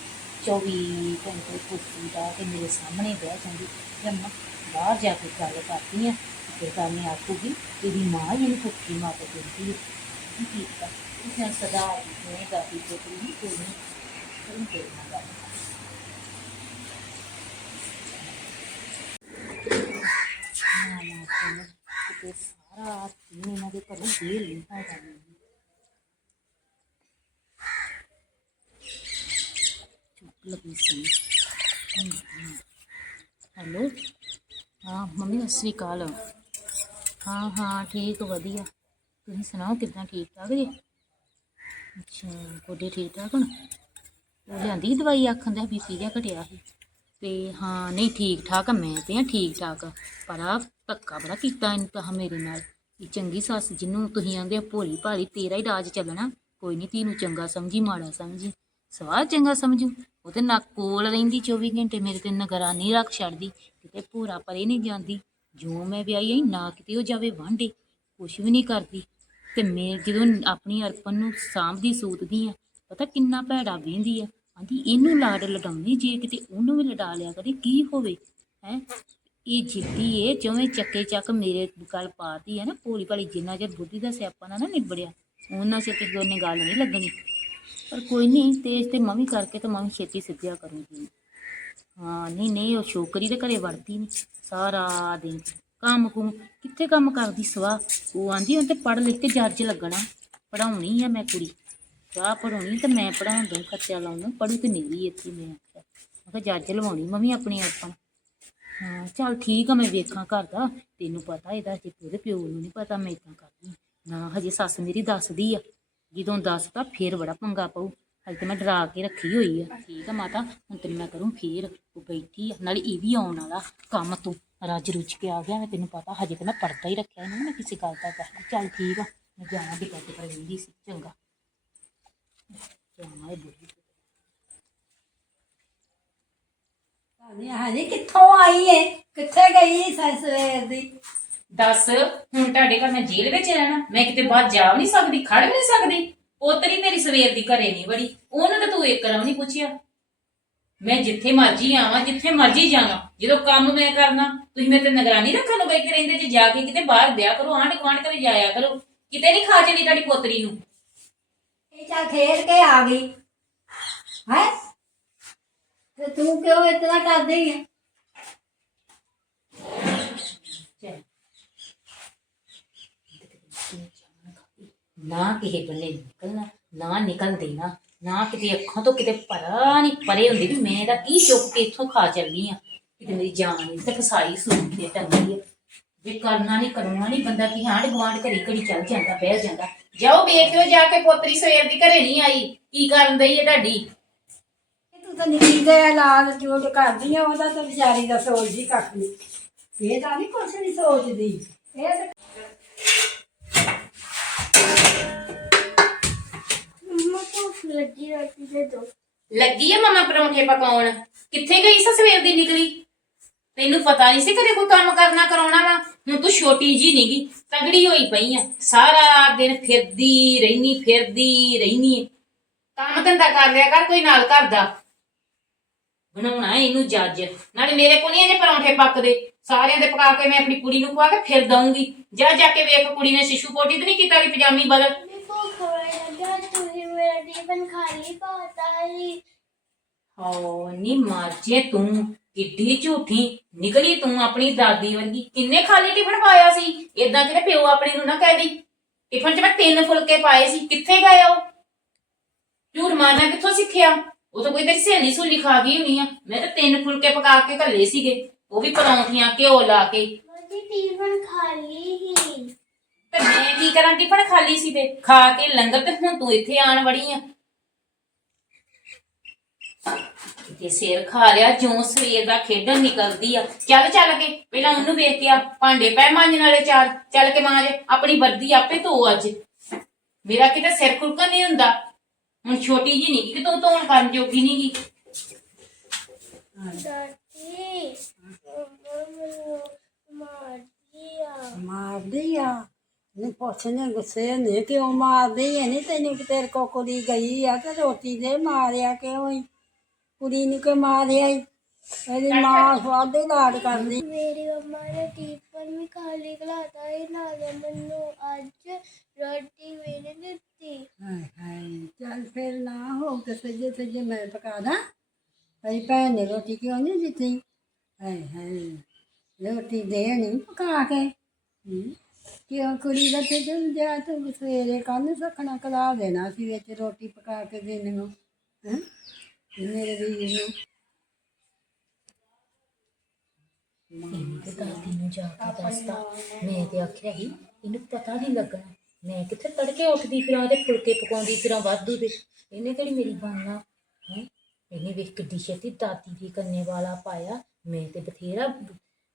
24 ਘੰਟੇ ਕੁਰਸੀ ਦਾ ਤੇ ਮੇਰੇ ਸਾਹਮਣੇ ਬਹਿ ਜਾਂਦੀ ਤੇ ਮੈਂ ਬਾਹਰ ਜਾ ਕੇ ਗੱਲ ਕਰਦੀ ਆ ਫਿਰ ਕਰਨੀ ਆਖੂਗੀ ਤੇਰੀ ਮਾਂ ਹੀ ਇਹਨੂੰ ਭੁੱਖੀ ਮਾਤ ਦਿੰਦੀ ਹੈ ਕੀ ਕੀਤਾ ਉਸਨੇ ਸਦਾ ਨਹੀਂ ਕਰਦੀ ਤੇ ਕੋਈ ਕੋਈ ਨਹੀਂ ਕੋਈ ਕਰਨਾ ਗੱਲ ਨਾ ਨਾ ਤੈਨੂੰ ਕਿਤੇ ਸਾਰਾ ਦਿਨ ਇਹਨਾਂ ਦੇ ਘਰੋਂ ਦੇਰ ਨਹੀਂ ਹੈਗਾ ਮੈਨੂੰ। ਚੁੱਪ ਹੈਲੋ। ਹਾਂ, ਮੰਮੀ, ਸਤਿ ਸ਼੍ਰੀ ਅਕਾਲ। ਹਾਂ ਹਾਂ, ਠੀਕ, ਵਧੀਆ। ਤੁਸੀਂ ਸੁਣਾਓ, ਕਿੱਦਾਂ ਠੀਕ ਠਾਕ ਜੀ? ਅੱਛਾ, ਗੋਡੇ ਠੀਕ ਠਾਕ ਹੁਣ? ਉਹ ਲਿਆਂਦੀ ਦਵਾਈ, ਆਖਣ ਦਾ ਬੀਪੀ ਜਿਹਾ ਘਟਿਆ ਸੀ। ਤੇ ਹਾਂ, ਨਹੀਂ, ਠੀਕ ਠਾਕ ਮੈਂ ਤੇ ਆ ਠੀਕ ਠਾਕ ਪਰ ਆ ਧੱਕਾ ਬੜਾ ਕੀਤਾ ਇਹਨੂੰ ਤਾਂ ਮੇਰੇ ਨਾਲ। ਇਹ ਚੰਗੀ ਸੱਸ ਜਿਹਨੂੰ ਤੁਸੀਂ ਆਂਦੇ ਭੋਲੀ ਭਾਲੀ, ਤੇਰਾ ਹੀ ਰਾਜ ਚੱਲਣਾ। ਕੋਈ ਨਹੀਂ ਤੀਨੂੰ ਚੰਗਾ ਸਮਝੀ, ਮਾੜਾ ਸਮਝੀ। ਸਵਾਹ ਚੰਗਾ ਸਮਝੂ। ਉਹ ਤੇ ਨਾ ਕੋਲ ਰਹਿੰਦੀ 24 ਘੰਟੇ, ਮੇਰੇ ਤੇ ਨਗਰਾਨੀ ਰੱਖ ਛੱਡਦੀ, ਕਿਤੇ ਭੂਰਾ ਪਰੇ ਨਹੀਂ ਜਾਂਦੀ। ਜੋ ਮੈਂ ਵਿਆਹੀ ਆਈ, ਨਾ ਕਿਤੇ ਉਹ ਜਾਵੇ ਵਾਂਢੇ, ਕੁਛ ਵੀ ਨਹੀਂ ਕਰਦੀ। ਤੇ ਮੈਂ ਜਦੋਂ ਆਪਣੀ ਅਰਪਨ ਨੂੰ ਸਾਂਭਦੀ, ਸੂਤਦੀ ਆ, ਪਤਾ ਕਿੰਨਾ ਭੈੜਾ ਵੇਂਦੀ ਆ। ਆਂਦੀ, ਇਹਨੂੰ ਲਾਡ ਲਡਾਉਣੀ, ਜੇ ਕਿਤੇ ਉਹਨੂੰ ਵੀ ਲੜਾ ਲਿਆ ਕਰੇ, ਕੀ ਹੋਵੇ? ਹੈ? ਇਹ ਜਿੱਦੀ ਏ, ਜਿਵੇਂ ਚੱਕੇ ਚੱਕ ਮੇਰੇ ਗੱਲ ਪਾਤੀ ਹੈ ਨਾ ਭੋਲੀ ਭਾਲੀ ਜਿੰਨਾ ਚਿਰ ਬੁੱਧੀ ਦਾ ਸਿਆਪਾ ਨਾ ਨਿਬੜਿਆ, ਉਹਨਾਂ ਚਿਰ ਕਿਸੇ ਉਹਨੇ ਗੱਲ ਨਹੀਂ ਲੱਗਣੀ। ਪਰ ਕੋਈ ਨਹੀਂ, ਤੇਜ ਤੇ ਮੰਮੀ ਕਰਕੇ ਤਾਂ ਮੰਮੀ ਛੇਤੀ ਸਿੱਧਿਆ ਕਰੂੰਗੀ। ਹਾਂ, ਨਹੀਂ ਨਹੀਂ, ਉਹ ਛੋਕਰੀ ਦੇ ਘਰੇ ਵੜਦੀ ਨਹੀਂ ਸਾਰਾ ਦਿਨ। ਕੰਮ ਕੁਮ, ਕਿੱਥੇ ਕੰਮ ਕਰਦੀ ਸਵਾ? ਉਹ ਆਂਦੀ ਹੁਣ ਤੇ ਪੜ੍ਹ ਲਿਖ ਕੇ ਜੱਜ ਲੱਗਣਾ। ਪੜਾਉਣੀ ਆ ਮੈਂ ਕੁੜੀ। ਚਾਹ ਪੜਾਉਣੀ ਤੇ ਮੈਂ ਪੜਾਉਣ ਦੂੰ ਖਰਚਾ ਲਾਉਣਾ ਪੜੂ ਤੇ ਨਿਕਲੀ ਇੱਥੇ ਮੈਂ ਆਖਿਆ। ਮੈਂ ਕਿਹਾ, ਜੱਜ ਲਵਾਉਣੀ ਮੰਮੀ ਆਪਣੀ ਆਪਾਂ ਹਾਂ, ਚੱਲ ਠੀਕ ਆ, ਮੈਂ ਵੇਖਾਂ ਘਰ ਦਾ। ਤੈਨੂੰ ਪਤਾ ਇਹਦਾ ਜੇ ਉਹਦੇ ਪਿਓ ਨੂੰ ਨਹੀਂ ਪਤਾ, ਮੈਂ ਇਦਾਂ ਕਰਦੀ ਨਾ, ਹਜੇ ਸੱਸ ਮੇਰੀ ਦੱਸਦੀ ਆ। ਜਦੋਂ ਦੱਸਦਾ ਫੇਰ ਬੜਾ ਪੰਗਾ ਪਊ। ਹਜੇ ਤੇ ਮੈਂ ਡਰਾ ਕੇ ਰੱਖੀ ਹੋਈ ਆ। ਠੀਕ ਆ ਮਾਤਾ, ਹੁਣ ਤੈਨੂੰ ਮੈਂ ਕਰੂੰ ਫੇਰ। ਉਹ ਬੈਠੀ ਆ, ਨਾਲੇ ਇਹ ਵੀ ਆਉਣ ਵਾਲਾ ਕੰਮ ਤੋਂ। ਰੱਜ ਰੁੱਝ ਕੇ ਆ ਗਿਆ ਮੈਂ ਤੈਨੂੰ ਪਤਾ, ਹਜੇ ਤੇ ਮੈਂ ਪੜਦਾ ਹੀ ਰੱਖਿਆ ਇਹਨੂੰ ਮੈਂ ਕਿਸੇ ਗੱਲ ਦਾ ਕਰ ਚੱਲ ਠੀਕ ਆ, ਮੈਂ ਜਾਣਾ ਵੀ ਕਰਦੇ ਪਰ ਰਹਿੰਦੀ ਸੀ, ਚੰਗਾ। ਜਾਣਾ ਇਹ ਬੁਰੀ ਨਹੀਂ ਹਣੀ ਕਿੱਥੋਂ ਆਈ ਏ? ਕਿੱਥੇ ਗਈ ਸੱਸ ਸਵੇਰ ਦੀ? ਦੱਸ, ਹੁਣ ਤੁਹਾਡੇ ਘਰ ਮੈਂ ਜੇਲ੍ਹ ਵਿੱਚ ਰਹਿਣਾ, ਮੈਂ ਕਿਤੇ ਬਾਹਰ ਜਾ ਵੀ ਨਹੀਂ ਸਕਦੀ, ਖੜ ਵੀ ਨਹੀਂ ਸਕਦੀ। ਪੋਤਰੀ ਮੇਰੀ ਸਵੇਰ ਦੀ ਘਰੇ ਨਹੀਂ ਵੜੀ, ਉਹਨੂੰ ਤਾਂ ਤੂੰ ਇੱਕ ਰਮ ਨਹੀਂ ਪੁੱਛਿਆ। ਮੈਂ ਜਿੱਥੇ ਮਰਜ਼ੀ ਆਵਾਂ, ਜਿੱਥੇ ਮਰਜ਼ੀ ਜਾਵਾਂ, ਜਦੋਂ ਕੰਮ ਮੈਂ ਕਰਨਾ, ਤੁਸੀਂ ਮੇਰੇ ਤੇ ਨਿਗਰਾਨੀ ਰੱਖਣ ਨੂੰ ਬੈਠੇ ਰਹਿੰਦੇ ਜੇ, ਜਾ ਕੇ ਕਿਤੇ ਬਾਹਰ ਵਿਆਹ ਕਰੋ ਆਂਢ ਗੁਆਂਢ ਕਰੇ ਜਾਇਆ ਕਰੋ, ਕਿਤੇ ਨਹੀਂ ਖਾ ਚਲੀ ਤੁਹਾਡੀ ਪੋਤਰੀ ਨੂੰ। ਇਹ ਚਾ ਖੇਡ ਕੇ ਆ ਗਈ। ਹੈ? ਤੇ ਤੂੰ ਕਿਉਂ ਇਤਨਾ ਕਰਦੀ ਹੈ ਚੱਲ। ਨਾ ਕਿਸੇ ਬੰਨੇ ਨਿਕਲਣਾ, ਨਾ ਨਿਕਲ ਦੇਣਾ, ਨਾ ਕਿਤੇ ਅੱਖਾਂ ਤੋਂ ਕਿਤੇ ਪਰਾ ਨਹੀਂ ਪਰੇ ਹੁੰਦੀ ਵੀ ਮੈਂ ਇਹਦਾ ਕੀ ਚੁੱਕ ਕੇ ਇੱਥੋਂ ਖਾ ਚੱਲੀ ਆ ਕਿਤੇ ਮੇਰੀ ਜਾਨ ਨਹੀਂ ਤੇ ਫਸਾਈ ਸੂਟ ਤੇ ਟੰਗੀ ਆ। ਜੇ ਕਰਨਾ ਨਹੀਂ ਕਰਨਾ ਨਹੀਂ ਬੰਦਾ ਕੀ ਆਂਢ ਗੁਆਂਢ ਘੜੀ ਘੜੀ ਚੱਲ ਜਾਂਦਾ, ਬਹਿ ਜਾਂਦਾ। ਜਾਓ ਵੇਖਿਓ ਜਾ ਕੇ ਪੋਤਰੀ ਸਵੇਰ ਦੀ ਘਰੇ ਨਹੀਂ ਆਈ, ਕੀ ਕਰਨ ਦਈ ਹੈ ਤੁਹਾਡੀ? ਇਹ ਤੂੰ ਤਾਂ ਨਿੱਕੀ ਦੇ ਲਾਲ ਜੋੜ ਕਰਦੀ ਆ, ਉਹਦਾ ਤਾਂ ਵਿਚਾਰੀ ਦਾ ਸੋਚਦੀ ਕੱਖ ਨਹੀਂ ਇਹ ਤਾਂ ਨਹੀਂ ਕੁਛ ਨਹੀਂ ਸੋਚਦੀ। ਇਹ ਮੰਮਾ, ਭੁੱਖ ਲੱਗੀ ਰੋਟੀ ਦੇ ਦੋ। ਲੱਗੀ ਆ ਮਮਾ ਪਰੌਂਠੇ ਪਕਾਉਣ? ਕਿੱਥੇ ਗਈ ਸੀ ਸਵੇਰ ਦੀ ਨਿਕਲੀ? ਤੈਨੂੰ ਪਤਾ ਨਹੀਂ ਸੀ ਕਦੇ ਕੋਈ ਕੰਮ ਕਰਨਾ ਕਰਾਉਣਾ ਵਾ? ਹੁਣ ਤੂੰ ਛੋਟੀ ਜੀ ਨਹੀਂਗੀ ਤਗੜੀ ਹੋਈ ਪਈ ਆ। ਸਾਰਾ ਦਿਨ ਫਿਰਦੀ ਰਹਿਨੀ ਫਿਰਦੀ ਰਹਿਨੀ ਕੰਮ ਧੰਦਾ ਕਰ ਲਿਆ ਕਰ ਕੋਈ ਨਾਲ ਘਰ ਦਾ। ਬਣਾਉਣਾ ਇਹਨੂੰ ਜੱਜ। ਨਾਲੇ ਮੇਰੇ ਕੋਲ ਨਹੀਂ ਇਹਦੇ ਪਰੌਂਠੇ ਪੱਕਦੇ। ਸਾਰਿਆਂ ਦੇ ਪਕਾ ਕੇ ਮੈਂ ਆਪਣੀ ਕੁੜੀ ਨੂੰ ਖਵਾ ਕੇ ਫਿਰ ਦਊਂਗੀ। ਜਾ ਜਾ ਕੇ ਵੇਖ ਕੁੜੀ ਨੇ ਸ਼ਿਸ਼ੂ ਪੋਟੀ ਤੇ ਨਹੀਂ ਕੀਤਾ ਕਿ ਪਜਾਮੀ ਬਦਲ। ਭੁੱਖ ਲੱਗਾ ਤੁਸੀਂ ਮੇਰਾ ਟਿਫਨ ਖਾਲੀ ਪਾਤਾ ਹੀ ਹੋ ਨੀ ਮਾਰਜੇ ਤੂੰ ਕਿੱਡੀ ਝੂਠੀ। ਨਿਕਲੀ ਤੂੰ ਆਪਣੀ ਦਾਦੀ ਵਰਗੀ। ਕਿੰਨੇ ਖਾਲੀ ਟਿਫਨ ਪਾਇਆ ਸੀ? ਇਦਾਂ ਕਿਤੇ ਪਿਓ ਆਪਣੀ ਨੂੰ ਨਾ ਕਹਿ ਦੀ। ਟਿਫਨ 'ਚ ਮੈਂ ਤਿੰਨ ਫੁਲਕੇ ਪਾਏ ਸੀ। ਕਿੱਥੇ ਗਏ ਉਹ? ਝੂਠ ਮਾਰਨਾ ਕਿੱਥੋਂ ਸਿੱਖਿਆ? ਉਹ ਤਾਂ ਕੋਈ ਤੇਰੀ ਸਹੇਲੀ ਸੁਲੀ ਖਾ ਗਈ ਹੋਣੀ ਆ। ਮੈਂ ਤਾਂ ਤਿੰਨ ਫੁਲਕੇ ਪਕਾ ਕੇ ਘੱਲੇ ਸੀਗੇ। ਉਹ ਵੀ ਪਰੌਂਠੀਆਂ ਘਿਓ ਲਾ ਕੇ। ਮੈਂ ਟਿਫਨ ਖਾਲੀ ਹੀ ਤੇ ਮੈਂ ਕੀ ਕਰਾਂ ਟਿਫਨ ਖਾਲੀ ਸੀ ਤੇ ਖਾ ਕੇ ਲੰਗਰ ਤੇ ਹੁਣ ਤੂੰ ਇੱਥੇ ਆਣ ਵੜੀ ਆ। ਤੇ ਸਿਰ ਖਾ ਲਿਆ ਜੋ ਸਵੇਰ ਦਾ ਖੇਡਣ ਨਿਕਲਦੀ ਆ। ਚੱਲ ਚੱਲ ਕੇ ਪਹਿਲਾਂ ਉਹਨੂੰ ਵੇਖ ਕੇ ਆ ਭਾਂਡੇ ਪੈ ਮਾਂਜਣ ਵਾਲੇ ਚਾਰ। ਚੱਲ ਕੇ ਮਾਂਜ ਆਪਣੀ ਵਰਦੀ ਆਪੇ ਧੋ ਅੱਜ। ਮੇਰਾ ਕਿਤੇ ਸਿਰ ਖੁਰਕਣ ਨਹੀਂ ਹੁੰਦਾ। ਹੁਣ ਛੋਟੀ ਜੀ ਨਹੀਂ ਕਿ ਤੂੰ ਧੋਣ ਕਰਨ ਜੋਗੀ ਨਹੀਂ ਗੀ। ਦਾਦੀ ਮੈਨੂੰ ਮਾਰਦੀ ਆ। ਮਾਰਦੀ ਆ ਨਹੀਂ ਪੁੱਛਨੇ ਗੁੱਸੇ ਨੇ ਕਿਉਂ ਮਾਰਦੀ ਹੈ ਨਹੀਂ ਤੈਨੂੰ ਕਿ ਤੇਰੇ ਕੋ ਕੁੜੀ ਗਈ ਆ ਤੇ ਰੋਟੀ ਦੇ ਮਾਰਿਆ ਕਿਉਂ ਈ? ਕੁੜੀ ਨੂੰ ਕਿ ਮਾਰਿਆ ਇਹਦੀ ਮਾਂ ਸਵਾਦੇ ਲਾਡ ਕਰਦੀ। ਮੇਰੀ ਮੰਮਾ ਨੇ ਟਿਫਨ ਵੀ ਖਾਲੀ ਖਲਾਤਾ ਹੀ ਨਾਲੇ ਮੈਨੂੰ ਅੱਜ ਰੋਟੀ ਵੀ ਨਹੀਂ ਦਿੱਤੀ। ਹਾਏ ਹਾਏ ਚੱਲ ਫਿਰ ਨਾ ਹੋ ਤੇ ਸੱਜੇ ਸੱਜੇ ਮੈਂ ਪਕਾ ਅਸੀਂ ਭੈਣ ਨੇ ਰੋਟੀ ਕਿਉਂ ਨਹੀਂ ਦਿੱਤੀ ਹਾਏ ਹਾਏ ਰੋਟੀ ਦੇ ਨਹੀਂ ਪਕਾ ਕੇ ਕਿਉਂ ਕੁੜੀ ਦਾ ਤੇ ਜਦ ਜਾ ਤੂੰ ਸਵੇਰੇ ਕੰਨ ਸਖਣਾ ਕਲਾ ਦੇਣਾ ਸੀ ਵਿੱਚ ਰੋਟੀ ਪਕਾ ਕੇ ਦੇਣੀ ਨੂੰ ਹੈਂ ਮੇਰੇ ਵੀਰ ਨੂੰ ਇਹਨੂੰ ਤੇ ਦਾਦੀ ਨੂੰ ਜਾ ਕੇ ਦੱਸਦਾ ਮੈਂ ਤੇ ਆਖਿਆ ਸੀ ਇਹਨੂੰ ਪਤਾ ਨਹੀਂ ਲੱਗਣਾ ਮੈਂ ਕਿੱਥੇ ਤੜਕੇ ਉੱਠਦੀ ਫਿਰਾਂ ਤੇ ਫੁਲਕੇ ਪਕਾਉਂਦੀ ਫਿਰਾਂ ਵਾਧੂ ਦੇ ਇਹਨੇ ਕਿਹੜੀ ਮੇਰੀ ਬਾਨਾ ਹੈ ਇਹਨੇ ਵੇਖ ਕਿੱਡੀ ਛੇਤੀ ਦਾਦੀ ਦੀ ਕੰਨੇ ਵਾਲਾ ਪਾਇਆ, ਮੈਂ ਤੇ ਬਥੇਰਾ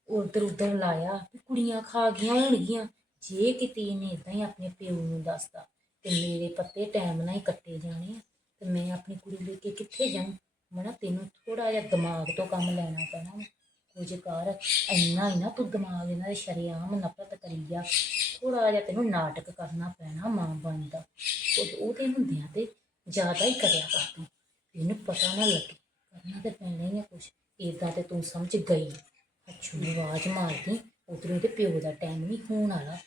ਉਧਰ ਉਧਰ ਲਾਇਆ ਵੀ ਕੁੜੀਆਂ ਖਾ ਗਈਆਂ ਹੋਣਗੀਆਂ, ਜੇ ਕਿਤੇ ਇਹਨੇ ਇਦਾਂ ਹੀ ਆਪਣੇ ਪਿਓ ਨੂੰ ਦੱਸਦਾ ਤੇ ਮੇਰੇ ਪੱਤੇ ਟਾਈਮ ਨਾਲ ਹੀ ਕੱਟੇ ਜਾਣੇ ਆ, ਤੇ ਮੈਂ ਆਪਣੀ ਕੁੜੀ ਲੈ ਕੇ ਕਿੱਥੇ ਜਾਵਾਂ? ਮਨਾ ਤੈਨੂੰ ਥੋੜਾ ਜਿਹਾ ਦਿਮਾਗ ਤੋਂ ਕੰਮ ਲੈਣਾ ਪੈਣਾ ਕੁਝ ਕਰ ਇੰਨਾ ਹੀ ਨਾ ਤੂੰ ਦਿਮਾਗ ਇਹਨਾਂ ਦੇ ਸ਼ਰੇਆਮ ਨਫ਼ਰਤ ਕਰੀ ਜਾ ਥੋੜਾ ਜਿਹਾ ਤੈਨੂੰ ਨਾਟਕ ਕਰਨਾ ਪੈਣਾ ਮਾਂ ਬਣਦਾ। ਉਹ ਉਹਦੇ ਹੁੰਦਿਆਂ ਤੇ ਜ਼ਿਆਦਾ ਹੀ ਕਰਿਆ ਕਰ ਤੂੰ ਇਹਨੂੰ ਪਤਾ ਨਾ ਲੱਗੇ। ਕਰਨਾ ਤੇ ਪੈਣਾ ਹੀ ਆ ਕੁਛ। ਏਦਾਂ ਤੇ ਤੂੰ ਸਮਝ ਗਈ। ਅੱਛੂ ਨੂੰ ਆਵਾਜ਼ ਮਾਰਦੀ, ਉਧਰੋਂ ਤੇ ਪਿਓ ਦਾ ਟਾਈਮ ਵੀ ਹੋਣ ਵਾਲਾ।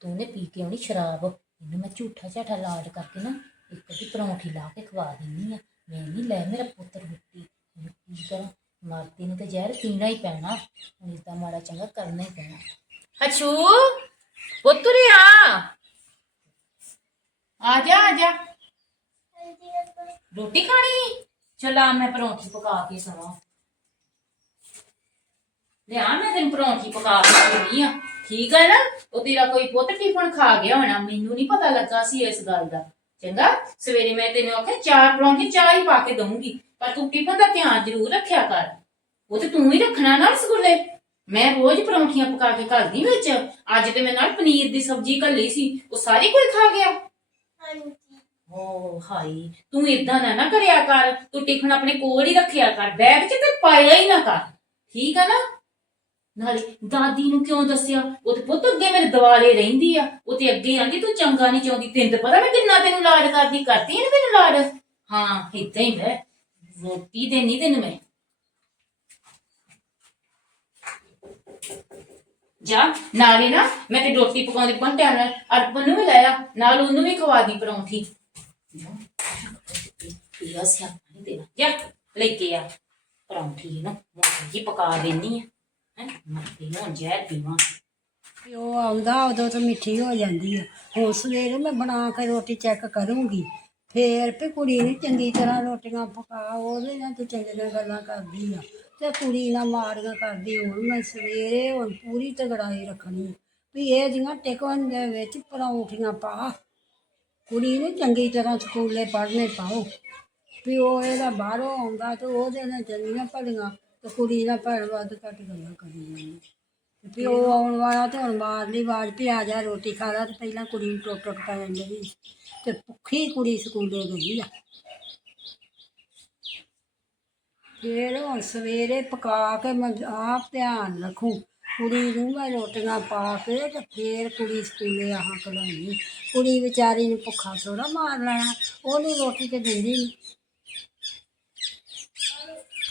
ਤੂੰ ਨੇ ਪੀ ਕੇ ਆਉਣੀ ਸ਼ਰਾਬ। ਇਹਨੂੰ ਮੈਂ ਝੂਠਾ ਝਾਠਾ ਲਾਡ ਕਰਕੇ ਨਾ ਇੱਕ ਦੀ ਪਰੌਂਠੀ ਲਾ ਕੇ ਖਵਾ ਦਿੰਨੀ ਆ। ਮੈਂ ਨਹੀਂ, ਲੈ ਮੇਰਾ ਪੁੱਤਰ ਰੋਟੀ। ਕੀ ਕਰਾਂ? ਮਰਦੀ ਨੇ ਤੇ ਜ਼ਹਿਰ ਪੀਣਾ ਹੀ ਪੈਣਾ। ਹੁਣ ਇਸਦਾ ਮਾੜਾ ਚੰਗਾ ਕਰਨਾ ਹੀ ਪੈਣਾ। ਹਛੂ ਪੁੱਤਰੀ ਆ ਜਾ ਆ ਜਾ। ਰੋਟੀ ਖਾਣੀ? ਚਲਾ ਮੈਂ ਪਰੌਂਠੀ ਪਕਾ ਕੇ ਸਵਾਂ ਲਿਆ ਮੈਂ ਤੈਨੂੰ ਪਰੌਂਠੀ ਪਕਾ ਕੇ ਦੇਣੀ ਆ। ਠੀਕ ਹੈ ਨਾ? ਉਹ ਤੇਰਾ ਕੋਈ ਪੁੱਤ ਟਿਫਨ ਖਾ ਗਿਆ ਹੋਣਾ, ਮੈਨੂੰ ਨਹੀਂ ਪਤਾ ਲੱਗਾ ਸੀ ਇਸ ਗੱਲ ਦਾ। ਚੰਗਾ, ਸਵੇਰੇ ਮੈਂ ਤੈਨੂੰ ਆਖਿਆ, ਚਾਰ ਪਰੌਂਠੀ ਚਾਹ ਹੀ ਪਾ ਕੇ ਦਊਂਗੀ, ਪਰ ਤੂੰ ਟਿਫਨ ਦਾ ਧਿਆਨ ਜ਼ਰੂਰ ਰੱਖਿਆ ਕਰ। ਉਹ ਤੇ ਤੂੰ ਹੀ ਰੱਖਣਾ ਨਾ ਰਸਗੁੱਲੇ। ਮੈਂ ਰੋਜ਼ ਪਰੌਂਠੀਆਂ ਪਕਾ ਕੇ ਘੱਲਦੀ ਵਿੱਚ। ਅੱਜ ਤੇ ਮੈਂ ਨਾਲ ਪਨੀਰ ਦੀ ਸਬਜ਼ੀ ਘੱਲੀ ਸੀ, ਉਹ ਸਾਰੀ ਕੋਈ ਖਾ ਗਿਆ? ਹਾਂਜੀ। ਓ ਹਾਈ ਤੂੰ ਇਦਾਂ ਨਾ ਨਾ ਕਰਿਆ ਕਰ, ਤੂੰ ਟਿਫਨ ਆਪਣੇ ਕੋਲ ਹੀ ਰੱਖਿਆ ਕਰ, ਬੈਗ 'ਚ ਤੇ ਪਾਇਆ ਹੀ ਨਾ ਕਰ। ਠੀਕ ਆ ਨਾ? ਨਾਲੇ ਦਾਦੀ ਨੂੰ ਕਿਉਂ ਦੱਸਿਆ? ਉਹ ਤੇ ਪੁੱਤ ਅੱਗੇ ਮੇਰੇ ਦਿਵਾਲੇ ਰਹਿੰਦੀ ਆ। ਉਹ ਤੇ ਅੱਗੇ ਆਂਦੀ, ਤੂੰ ਚੰਗਾ ਨਹੀਂ ਚਾਹੁੰਦੀ, ਤੈਨੂੰ ਤਾਂ ਪਤਾ ਮੈਂ ਕਿੰਨਾ ਤੈਨੂੰ ਲਾਡ ਕਰਦੀ ਕਰਦੀ ਆ ਨਾ ਤੈਨੂੰ ਲਾਡ? ਹਾਂ ਇਦਾਂ ਹੀ ਮੈਂ, ਰੋਟੀ ਦੇਣੀ ਤੈਨੂੰ ਮੈਂ। ਜਾ, ਨਾਲੇ ਨਾ, ਮੈਂ ਤੇ ਰੋਟੀ ਪਕਾਉਂਦੀ ਪੰ ਨਾਲ ਅਰਪਨ ਨੂੰ ਵੀ ਲਾਇਆ ਨਾਲ ਉਹਨੂੰ ਵੀ ਖਵਾ ਦੀ ਪਰੌਂਠੀ। ਪੀਆ ਸਿਆਪਾ ਨਹੀਂ ਦੇਣਾ ਜਾ ਲੈ ਕੇ ਆ। ਪਰੌਂਠੀ ਨਾ ਮੋਟੀ ਪਕਾ ਦੇਣੀ ਆ। ਹੈ ਮੱਤੀ ਨੂੰ ਜ਼ਹਿਰ ਪੀਵਾਂ। ਵੀ ਉਹ ਆਉਂਦਾ, ਉਦੋਂ ਤਾਂ ਮਿੱਠੀ ਹੋ ਜਾਂਦੀ ਆ। ਹੁਣ ਸਵੇਰੇ ਮੈਂ ਬਣਾ ਕੇ ਰੋਟੀ ਚੈੱਕ ਕਰੂੰਗੀ। ਫੇਰ ਵੀ ਕੁੜੀ ਨੂੰ ਚੰਗੀ ਤਰ੍ਹਾਂ ਰੋਟੀਆਂ ਪਕਾ, ਉਹਦੇ ਨਾਲ ਤੇ ਚੰਗੀਆਂ ਗੱਲਾਂ ਕਰਦੀ ਆ। ਤੇ ਕੁੜੀ ਨਾਲ ਮਾੜੀਆਂ ਕਰਦੀ, ਹੁਣ ਮੈਂ ਸਵੇਰੇ ਹੁਣ ਪੂਰੀ ਤਗੜਾਈ ਰੱਖਣੀ ਆ। ਵੀ ਇਹ ਜੀਆਂ ਟਿਕਣ ਦੇ ਵਿੱਚ ਪਰੌਂਠੀਆਂ ਪਾ। ਕੁੜੀ ਨੂੰ ਚੰਗੀ ਤਰ੍ਹਾਂ ਸਕੂਲੇ ਪੜ੍ਹਨੇ ਪਾਓ। ਵੀ ਉਹ ਇਹਦਾ ਬਾਹਰੋਂ ਆਉਂਦਾ ਤੇ ਉਹਦੇ ਨਾਲ ਚੰਗੀਆਂ ਭਲੀਆਂ ਤੇ ਕੁੜੀ ਨਾਲ ਭੈਣ ਵੱਧ ਘੱਟ ਗੱਲਾਂ ਕਰੀ ਜਾਂਦੀ। ਵੀ ਉਹ ਆਉਣ ਵਾਲਾ ਤੇ ਹੁਣ ਮਾਰ ਆਵਾਜ਼ ਵੀ ਆ ਜਾ, ਰੋਟੀ ਖਾ ਲਾ ਤੇ ਪਹਿਲਾਂ ਕੁੜੀ ਨੂੰ ਟੁੱਕ ਟੁੱਕ ਕਰਨ ਲਈ ਤੇ ਭੁੱਖੀ ਕੁੜੀ ਸਕੂਲੇ ਗਈ ਆ। ਫਿਰ ਹੁਣ ਸਵੇਰੇ ਪਕਾ ਕੇ ਮੈਂ ਆਪ ਧਿਆਨ ਰੱਖੂ। ਕੁੜੀ ਨੂੰ ਮੈਂ ਰੋਟੀਆਂ ਪਾ ਕੇ ਤੇ ਫੇਰ ਕੁੜੀ ਸਕੂਲੇ ਆਹਾਂ ਕਲਾਉਣੀ ਕੁੜੀ ਵਿਚਾਰੀ ਨੂੰ ਭੁੱਖਾ ਥੋੜਾ ਮਾਰ ਲੈਣਾ, ਉਹਨੂੰ ਰੋਟੀ ਤੇ ਦਿੰਦੀ ਨਹੀਂ